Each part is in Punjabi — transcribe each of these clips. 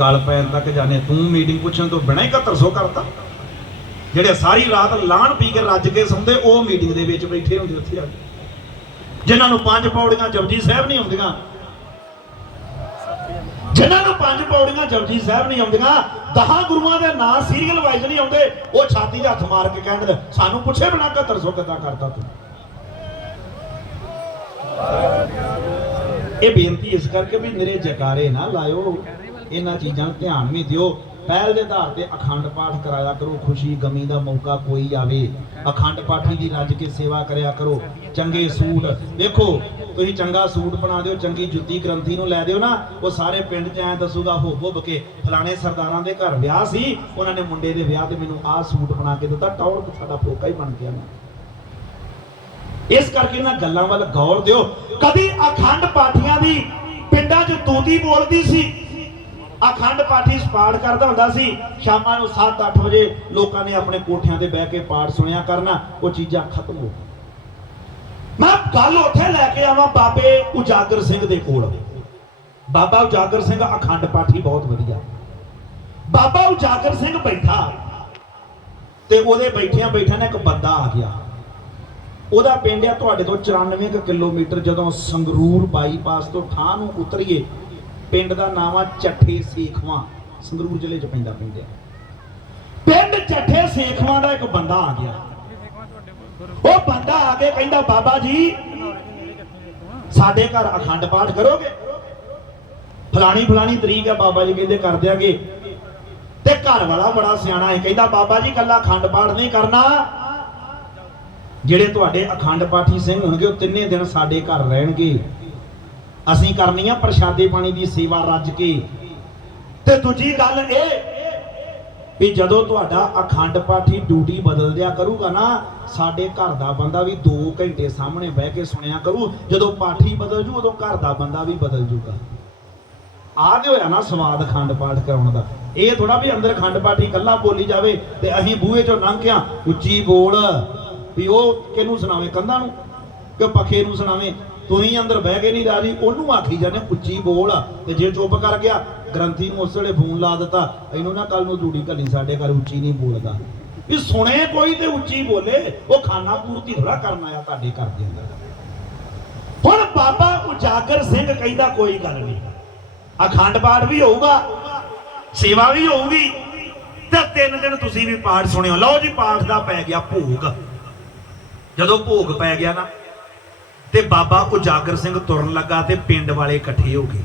ਗਲ ਪੈਣ ਤੱਕ ਜਾਣੇ, ਤੂੰ ਮੀਟਿੰਗ ਪੁੱਛਣ ਤੋਂ ਬਿਨਾਂ ਹੀ 7100 ਕਰਤਾ। ਜਿਹੜੇ ਸਾਰੀ ਰਾਤ ਲਾਣ ਪੀ ਕੇ ਰੱਜ ਕੇ ਸੌਂਦੇ, ਉਹ ਮੀਟਿੰਗ ਦੇ ਵਿੱਚ ਬੈਠੇ ਹੁੰਦੇ ਉੱਥੇ ਆ ਕੇ। ਜਿਨ੍ਹਾਂ ਨੂੰ ਪੰਜ ਪੌੜੀਆਂ ਜਪਜੀ ਸਾਹਿਬ ਨਹੀਂ ਆਉਂਦੀਆਂ। ਜਿਨ੍ਹਾਂ ਨੂੰ ਪੰਜ ਪੌੜੀਆਂ ਜਪਜੀ ਸਾਹਿਬ ਨਹੀਂ ਆਉਂਦੀਆਂ ਦਹਾਂ ਗੁਰੂਆਂ ਦੇ ਨਾਂ ਸੀਰੀਅਲ ਵਾਈਜ਼ ਨਹੀਂ ਆਉਂਦੇ, ਉਹ ਛਾਤੀ 'ਚ ਹੱਥ ਮਾਰ ਕੇ ਕਹਿਣ ਸਾਨੂੰ ਪੁੱਛੇ ਬਿਨਾਂ 7100 ਕਿੱਦਾਂ ਕਰਤਾ ਤੂੰ? ਇਹ ਬੇਨਤੀ ਇਸ ਕਰਕੇ ਵੀ ਮੇਰੇ ਜਕਾਰੇ ਨਾ ਲਾਇਓ। ਇਹਨਾਂ ਚੀਜ਼ਾਂ ਨੂੰ ਧਿਆਨ ਵੀ ਦਿਓ। ਪਹਿਲ ਦੇ ਆਧਾਰ ਤੇ ਅਖੰਡ ਪਾਠ ਕਰਾਇਆ ਕਰੋ। ਖੁਸ਼ੀ, ਗਮੀ ਦਾ ਮੌਕਾ ਕੋਈ ਆਵੇ। ਅਖੰਡ ਪਾਠੀ ਦੀ ਰੱਜ ਕੇ ਸੇਵਾ ਕਰਿਆ ਕਰੋ। ਚੰਗੇ ਸੂਟ। ਦੇਖੋ, ਤੁਸੀਂ ਚੰਗਾ ਸੂਟ ਬਣਾ ਦਿਓ, ਚੰਗੀ ਜੁੱਤੀ ਗ੍ਰੰਥੀ ਨੂੰ ਲੈ ਦਿਓ ਨਾ, ਉਹ ਸਾਰੇ ਪਿੰਡ 'ਚ ਐ ਦੱਸੂਗਾ ਹੁੱਬ ਹੁੱਬ ਕੇ ਫਲਾਣੇ ਸਰਦਾਰਾਂ ਦੇ ਘਰ ਵਿਆਹ ਸੀ, ਉਹਨਾਂ ਨੇ ਮੁੰਡੇ ਦੇ ਵਿਆਹ ਤੇ ਮੈਨੂੰ ਆਹ ਸੂਟ ਬਣਾ ਕੇ ਦਿੱਤਾ। ਟੌਰ ਸਾਡਾ ਫੋਕਾ ਹੀ ਬਣ ਗਿਆ। ਨਾ ਇਸ ਕਰਕੇ ਇਹਨਾਂ ਗੱਲਾਂ ਵੱਲ ਗੌਰ ਦਿਓ। ਕਦੀ ਅਖੰਡ ਪਾਠੀਆਂ ਦੀ ਪਿੰਡਾਂ 'ਚ ਤੂਤੀ ਬੋਲਦੀ ਸੀ। ਅਖੰਡ ਪਾਠੀ ਪਾਠ ਕਰਦਾ ਹੁੰਦਾ ਸੀ, ਸ਼ਾਮਾਂ ਨੂੰ 7-8 ਵਜੇ ਲੋਕਾਂ ਨੇ ਆਪਣੇ ਕੋਠਿਆਂ ਤੇ ਬਹਿ ਕੇ ਪਾਠ ਸੁਣਿਆ ਕਰਨਾ, ਉਹ ਚੀਜ਼ਾਂ ਖਤਮ ਹੋ ਮੈਂ ਗੱਲ ਉੱਥੇ ਲੈ ਕੇ ਆਵਾਂ ਬਾਬੇ ਉਜਾਗਰ ਸਿੰਘ ਦੇ ਕੋਲ। ਬਾਬਾ ਉਜਾਗਰ ਸਿੰਘ ਅਖੰਡ ਪਾਠੀ ਬਹੁਤ ਵਧੀਆ। ਬਾਬਾ ਉਜਾਗਰ ਸਿੰਘ ਬੈਠਾ, ਤੇ ਉਹਦੇ ਬੈਠਿਆਂ ਬੈਠਿਆਂ ਨੇ ਇੱਕ ਬੰਦਾ ਆ ਗਿਆ। ਉਹਦਾ ਪਿੰਡ ਆ ਤੁਹਾਡੇ ਤੋਂ 94 ਕੁ ਕਿਲੋਮੀਟਰ ਜਦੋਂ ਸੰਗਰੂਰ ਬਾਈਪਾਸ ਤੋਂ ਠਾਹ ਨੂੰ ਉਤਰੀਏ ਪਿੰਡ ਦਾ ਨਾਮ ਆ ਚੱਠੇ ਸੇਖਵਾਂ, ਸੰਗਰੂਰ ਜ਼ਿਲ੍ਹੇ 'ਚ ਪੈਂਦਾ ਪਿੰਡ ਪਿੰਡ ਚੱਠੇ ਸੇਖਵਾਂ ਦਾ ਇੱਕ ਬੰਦਾ ਆ ਗਿਆ। ਉਹ ਬੰਦਾ ਆ ਕੇ ਕਹਿੰਦਾ, ਬਾਬਾ ਜੀ, ਸਾਡੇ ਘਰ ਅਖੰਡ ਪਾਠ ਕਰੋਗੇ? ਫਲਾਣੀ ਫਲਾਣੀ ਤਰੀਕ ਆ, ਬਾਬਾ ਜੀ ਕਹਿੰਦੇ ਕਰ ਦਿਆਂਗੇ। ਤੇ ਘਰ ਵਾਲਾ ਬੜਾ ਸਿਆਣਾ ਹੈ, ਕਹਿੰਦਾ, ਬਾਬਾ ਜੀ, ਕੱਲਾ ਅਖੰਡ ਪਾਠ ਨਹੀਂ ਕਰਨਾ। ਜਿਹੜੇ ਤੁਹਾਡੇ ਅਖੰਡ ਪਾਠੀ ਸਿੰਘ ਹੋਣਗੇ, ਉਹ ਤਿੰਨੇ ਦਿਨ ਸਾਡੇ ਘਰ ਰਹਿਣਗੇ। ਅਸੀਂ ਕਰਨੀ ਆ ਪ੍ਰਸ਼ਾਦੇ ਪਾਣੀ ਦੀ ਸੇਵਾ ਰੱਜ ਕੇ। ਤੇ ਦੂਜੀ ਗੱਲ ਇਹ ਵੀ ਜਦੋਂ ਤੁਹਾਡਾ ਅਖੰਡ ਪਾਠੀ ਡਿਊਟੀ ਬਦਲ ਦਿਆ ਕਰੂਗਾ ਨਾ, ਸਾਡੇ ਘਰ ਦਾ ਬੰਦਾ ਵੀ 2 ਘੰਟੇ ਸਾਹਮਣੇ ਬਹਿ ਕੇ ਸੁਣਿਆ ਕਰੂ। ਜਦੋਂ ਪਾਠੀ ਬਦਲ ਜੂ, ਉਦੋਂ ਘਰ ਦਾ ਬੰਦਾ ਵੀ ਬਦਲ ਜੂਗਾ। ਆਹ ਤੇ ਹੋਇਆ ਨਾ ਸਵਾਦ ਅਖੰਡ ਪਾਠ ਕਰਾਉਣ ਦਾ। ਇਹ ਥੋੜਾ ਵੀ ਅੰਦਰ ਅਖੰਡ ਪਾਠੀ ਇਕੱਲਾ ਬੋਲੀ ਜਾਵੇ ਤੇ ਅਸੀਂ ਬੂਹੇ ਚੋਂ ਲੰਘਿਆ ਉੱਚੀ ਬੋਲ ਵੀ ਉਹ ਕਿਹਨੂੰ ਸੁਣਾਵੇ? ਕੰਧਾਂ ਨੂੰ? ਕਿ ਪੱਖੇ ਨੂੰ ਸੁਣਾਵੇ? ਤੁਸੀਂ ਅੰਦਰ ਬਹਿ ਕੇ ਨਹੀਂ ਰਾਜੀ ਉਹਨੂੰ ਆਖੀ ਜਾਂਦੇ, ਉੱਚੀ ਬੋਲ ਤੇ ਜੇ ਚੁੱਪ ਕਰ ਗਿਆ, ਗ੍ਰੰਥੀ ਨੂੰ ਉਸ ਵੇਲੇ ਫੋਨ ਲਾ ਦਿੱਤਾ, ਇਹਨੂੰ ਨਾ ਕੱਲ ਨੂੰ ਦੂੜੀ ਕੱਲੀ ਸਾਡੇ ਘਰ ਉੱਚੀ ਨਹੀਂ ਬੋਲਦਾ। ਵੀ ਸੁਣੇ ਕੋਈ ਤੇ ਉੱਚੀ ਬੋਲੇ, ਉਹ ਖਾਨਾ ਪੂਰਤੀ ਥੋੜਾ ਕਰਨ ਆਇਆ ਤੁਹਾਡੇ ਘਰ ਦੇ ਅੰਦਰ। ਹੁਣ ਬਾਬਾ ਉਜਾਗਰ ਸਿੰਘ ਕਹਿੰਦਾ ਕੋਈ ਗੱਲ ਨਹੀਂ। ਅਖੰਡ ਪਾਠ ਵੀ ਹੋਊਗਾ, ਸੇਵਾ ਵੀ ਹੋਊਗੀ, ਤੇ ਤਿੰਨ ਦਿਨ ਤੁਸੀਂ ਵੀ ਪਾਠ ਸੁਣਿਓ। ਲਓ ਜੀ, ਪਾਠ ਦਾ ਪੈ ਗਿਆ ਭੋਗ। ਜਦੋਂ ਭੋਗ ਪੈ ਗਿਆ ਨਾ ਤੇ ਬਾਬਾ ਉਜਾਗਰ ਸਿੰਘ ਤੁਰਨ ਲੱਗਾ ਤੇ ਪਿੰਡ ਵਾਲੇ ਇਕੱਠੇ ਹੋ ਗਏ।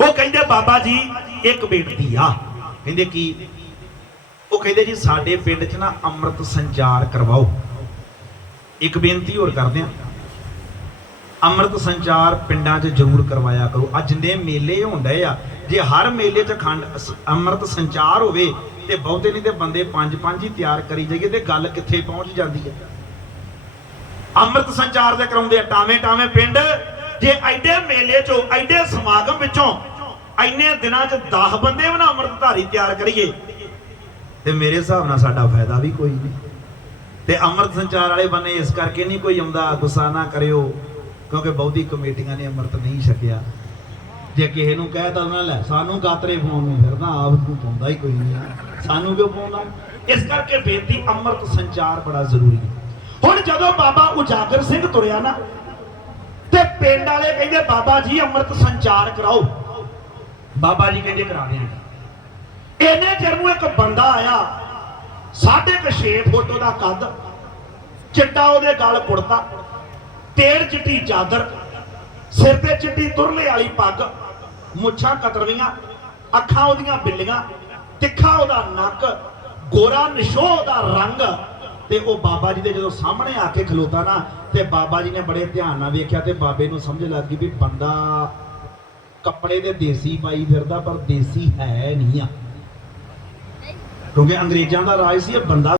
ਉਹ ਕਹਿੰਦੇ, ਬਾਬਾ ਜੀ, ਇੱਕ ਬੇਟਦੀ ਆ। ਕਹਿੰਦੇ, ਕੀ? ਉਹ ਕਹਿੰਦੇ, ਜੀ, ਸਾਡੇ ਪਿੰਡ 'ਚ ਨਾ ਅੰਮ੍ਰਿਤ ਸੰਚਾਰ ਕਰਵਾਓ। ਇੱਕ ਬੇਨਤੀ ਹੋਰ ਕਰਦੇ ਆ। ਅੰਮ੍ਰਿਤ ਸੰਚਾਰ ਪਿੰਡਾਂ 'ਚ ਜ਼ਰੂਰ ਕਰਵਾਇਆ ਕਰੋ। ਅੱਜ ਜਿੰਨੇ ਮੇਲੇ ਹੁੰਦੇ ਆ। ਜੇ ਹਰ ਮੇਲੇ 'ਚ ਖੰਡ ਅੰਮ੍ਰਿਤ ਸੰਚਾਰ ਹੋਵੇ ਤੇ ਬਹੁਤੇ ਨਹੀਂ ਤੇ ਬੰਦੇ ਪੰਜ ਪੰਜ ਹੀ ਤਿਆਰ ਕਰੀ ਜਾਈਏ ਤੇ ਗੱਲ ਕਿੱਥੇ ਪਹੁੰਚ ਜਾਂਦੀ ਹੈ ਅੰਮ੍ਰਿਤ ਸੰਚਾਰ ਦੇ ਕਰਾਉਂਦੇ ਆ, ਟਾਵੇਂ ਟਾਵੇਂ ਪਿੰਡ। ਜੇ ਐਡੇ ਮੇਲੇ 'ਚੋਂ, ਐਡੇ ਸਮਾਗਮ ਵਿੱਚੋਂ ਐਨੇ ਦਿਨਾਂ 'ਚ 10 ਬੰਦੇ ਵੀ ਅੰਮ੍ਰਿਤਧਾਰੀ ਤਿਆਰ ਕਰੀਏ, ਤੇ ਮੇਰੇ ਹਿਸਾਬ ਨਾਲ ਸਾਡਾ ਫਾਇਦਾ ਵੀ ਕੋਈ ਨਹੀਂ। ਤੇ ਅੰਮ੍ਰਿਤ ਸੰਚਾਰ ਵਾਲੇ ਬੰਨੇ ਇਸ ਕਰਕੇ ਨਹੀਂ ਕੋਈ ਆਉਂਦਾ, ਗੁੱਸਾ ਨਾ ਕਰਿਓ, ਕਿਉਂਕਿ ਬਹੁਤੀ ਕਮੇਟੀਆਂ ਨੇ ਅੰਮ੍ਰਿਤ ਨਹੀਂ ਛਕਿਆ। ਜੇ ਕਿਸੇ ਨੂੰ ਕਹਿ ਤਾ ਉਹਨਾਂ ਲੈ, ਸਾਨੂੰ ਗਾਤਰੇ ਪਾਉਣ ਫਿਰਦਾ ਆਪ ਨੂੰ ਪਾਉਂਦਾ ਹੀ ਕੋਈ ਨਹੀਂ। ਸਾਨੂੰ ਕਿਉਂ ਪਾਉਂਦਾ? ਇਸ ਕਰਕੇ ਬੇਨਤੀ, ਅੰਮ੍ਰਿਤ ਸੰਚਾਰ ਬੜਾ ਜ਼ਰੂਰੀ ਹੈ। ਹੁਣ ਜਦੋਂ ਬਾਬਾ ਉਜਾਗਰ ਸਿੰਘ ਤੁਰਿਆ ਨਾ, ਤੇ ਪਿੰਡ ਵਾਲੇ ਕਹਿੰਦੇ, ਬਾਬਾ ਜੀ, ਅੰਮ੍ਰਿਤ ਸੰਚਾਰ ਕਰਾਓ। ਬਾਬਾ ਜੀ ਕਹਿੰਦੇ, ਕਰਾ ਦਿਆਂਗੇ। ਇਹਨੇ ਚਿਰ ਨੂੰ ਇੱਕ ਬੰਦਾ ਆਇਆ, ਸਾਢੇ ਕੁ 6 ਫੁੱਟ ਦਾ ਕੱਦ, ਚਿੱਟਾ ਉਹਦੇ ਗਲ ਪੁੜਤਾ ਤੇੜ ਚਿੱਟੀ ਚਾਦਰ, ਸਿਰ ਤੇ ਚਿੱਟੀ ਤੁਰਲੇ ਵਾਲੀ ਪੱਗ, ਮੁੱਛਾਂ ਕਤਰਵੀਆਂ, ਅੱਖਾਂ ਉਹਦੀਆਂ ਬਿੱਲੀਆਂ, ਤਿੱਖਾ ਉਹਦਾ ਨੱਕ, ਗੋਰਾ ਨਿਸ਼ੋ ਉਹਦਾ ਰੰਗ ਤੇ ਉਹ ਬਾਬਾ ਜੀ ਦੇ ਜਦੋਂ ਸਾਹਮਣੇ ਆ ਕੇ ਖਲੋਤਾ ਨਾ, ਤੇ ਬਾਬਾ ਜੀ ਨੇ ਬੜੇ ਧਿਆਨ ਨਾਲ ਵੇਖਿਆ ਤੇ ਬਾਬੇ ਨੂੰ ਸਮਝ ਲੱਗ ਗਈ ਵੀ ਬੰਦਾ ਕੱਪੜੇ ਦੇ ਦੇਸੀ ਪਾਈ ਫਿਰਦਾ, ਪਰ ਦੇਸੀ ਹੈ ਨਹੀਂ ਆ। ਕਿਉਂਕਿ ਅੰਗਰੇਜ਼ਾਂ ਦਾ ਰਾਜ ਸੀ, ਇਹ ਬੰਦਾ